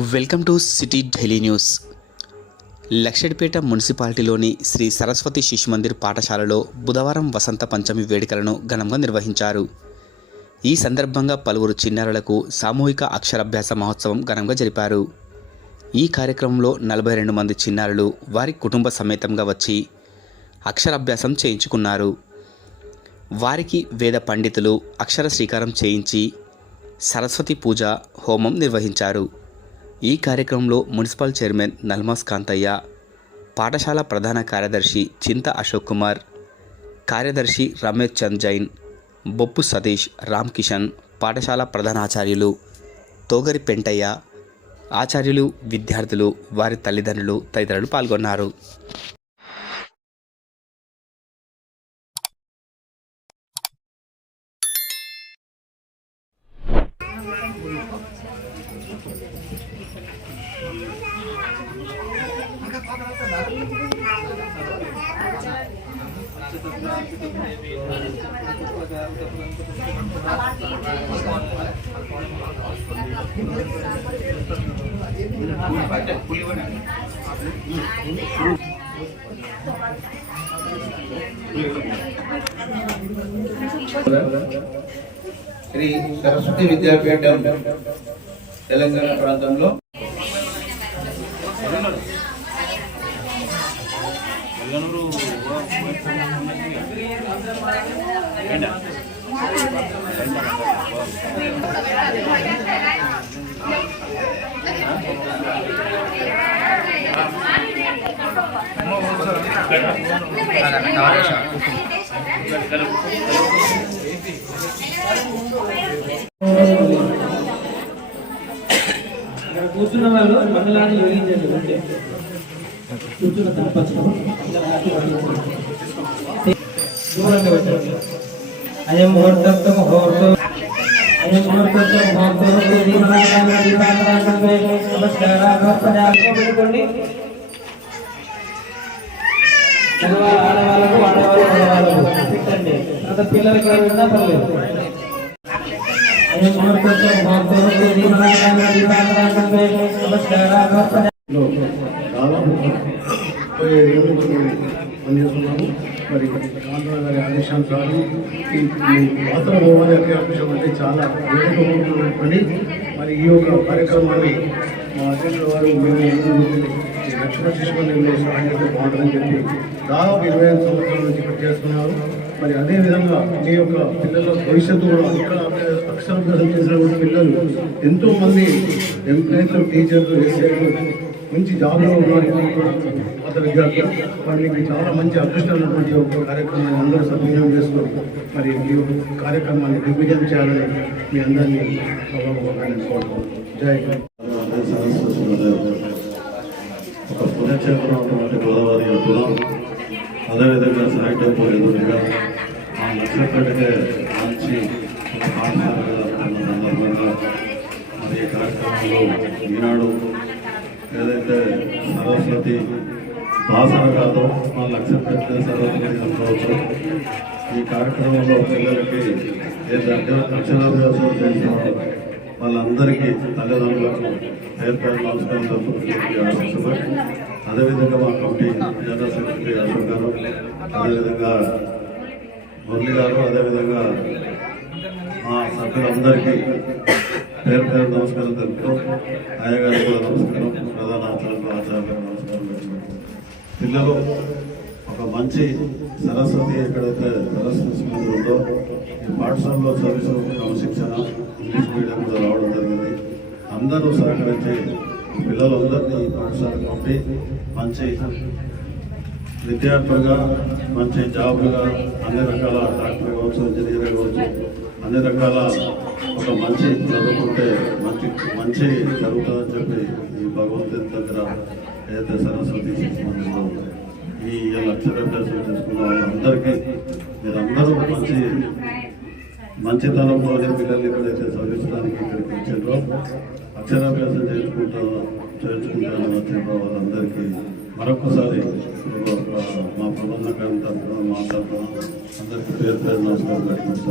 Welcome to city daily news. Laxettipet మున్సిపాలిటీలోని Shri Saraswati Shishu Mandir పాఠశాలలో బుధవారం వసంత పంచమి వేడుకలను ఘనంగా నిర్వహించారు. ఈ సందర్భంగా పలువురు చిన్నారులకు సామూహిక అక్షరాభ్యాస మహోత్సవం ఘనంగా జరిపారు. ఈ కార్యక్రమంలో నలభై రెండు మంది చిన్నారులు వారి కుటుంబ సమేతంగా వచ్చి అక్షరాభ్యాసం చేయించుకున్నారు. వారికి వేద పండితులు అక్షర శ్రీకారం చేయించి సరస్వతి పూజ హోమం నిర్వహించారు. ఈ కార్యక్రమంలో మున్సిపల్ చైర్మన్ నల్మాస్ కాంతయ్య పాఠశాల ప్రధాన కార్యదర్శి చింత అశోక్ కుమార్ కార్యదర్శి రమేష్ చంద్ జైన్ బొప్పు సతీష్ రామ్ కిషన్ పాఠశాల ప్రధానాచార్యులు తోగరి పెంటయ్య ఆచార్యులు విద్యార్థులు వారి తల్లిదండ్రులు తదితరులు పాల్గొన్నారు. శ్రీ సరస్వతి విద్యాపీఠం తెలంగాణ ప్రాంతంలో ఇక్కడ కూర్చున్న వాళ్ళు మండలాన్ని యోగించండి అయం ముహూర్తం ముహూర్తం అయం ముహూర్తం ముహూర్తం ఆడవాళ్ళకు ఆడవాళ్ళు మగవాళ్ళకు పెట్టండి తర్వాత పిల్లలు ఇక్కడ పర్లేదు దాదాపు ముప్పై నుంచి మేము పనిచేస్తున్నాము. మరి ఆంధ్ర గారి ఆదేశానుసారం ఈ ఈ వాసన భవన అంటే చాలా వేడుకమైన పని. మరి ఈ యొక్క కార్యక్రమాన్ని మా అధ్యక్షుల వారు మేము ఎందుకు ఈ లక్ష్మణ సహాయం బాగుంటుందని చెప్పి దాదాపు ఇరవై ఐదు సంవత్సరాల నుంచి ఇక్కడ చేస్తున్నారు మరి అదేవిధంగా మీ యొక్క పిల్లల భవిష్యత్తు కూడా ఇక్కడ అక్షరాభ్యాసం చేసిన పిల్లలు ఎంతోమంది ఎంప్లాయీస్ టీచర్లు ఎస్ఐలు మంచి జాబ్లో ఉన్నారు. విద్యార్థులు. మరి మీకు చాలా మంచి అదృష్టం ఉన్నటువంటి ఒక కార్యక్రమాన్ని అందరూ సద్వినియోగం చేసుకొని మరి ఈ కార్యక్రమాన్ని దిగ్విజయం చేయాలని మీ అందరినీ జై ఒక పుణ్యక్షేత్రం ఉన్నటువంటి గోదావరి అద్భుతం అదేవిధంగా సాయంత్రం ఎదురుగా ఆ నక్షత్రకే మంచి ఒక సందర్భంగా మరి ఈ కార్యక్రమంలో ఈనాడు ఏదైతే సరస్వతి భాషణ కాదో మన నక్షత్ర సరస్వతి అనుకోవచ్చు ఈ కార్యక్రమంలో పిల్లలకి ఏంటంటే అక్షరాభ్యాసం చేసిన వాళ్ళందరికీ తల్లిదండ్రులకు ఏర్పాటు నమస్కారం తెలుపుతుంది అదేవిధంగా మా committee general secretary Ashok garu అదేవిధంగా మురళి గారు అదేవిధంగా మా సభ్యులందరికీ పేరు పేరు నమస్కారం తెలుపుతూ అయ్యగారు కూడా నమస్కారం ప్రధాన ఆచార్యులు ఆచార్యులు నమస్కారం పిల్లలు ఒక మంచి సరస్వతి ఎక్కడైతే సరస్వతి స్కూల్ ఉందో ఈ పాఠశాలలో చదువు క్రమశిక్షణ ఇంగ్లీష్ మీడియం కూడా రావడం జరిగింది. అందరూ సహకరించి పిల్లలందరినీ ఈ పాఠశాలకు పంపి మంచి విద్యార్థులుగా మంచి జాబులుగా అన్ని రకాల డాక్టర్ కావచ్చు ఇంజనీర్ కావచ్చు అన్ని రకాల ఒక మంచి చదువుకుంటే మంచి మంచి జరుగుతుందని చెప్పి ఈ భగవంతుని దగ్గర ఏదైతే సరస్వతి మందిలో మందిరంలో ఈ అక్షరాభ్యాసం చేసుకున్న వాళ్ళందరికీ మీరందరూ మంచి మంచితనంలో పిల్లలు ఎక్కడైతే చదివించడానికి ఇక్కడికి వచ్చారో అక్షరాభ్యాసం చేసుకుంటా చేర్చుకుంటాను వచ్చిన వాళ్ళందరికీ మరొకసారి మా ప్రబంధకాన్ని తరఫున మా అందరికీ పేరు పేరు నమస్కారం పెట్టుకుంటాం